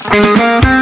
Thank uh you. -huh.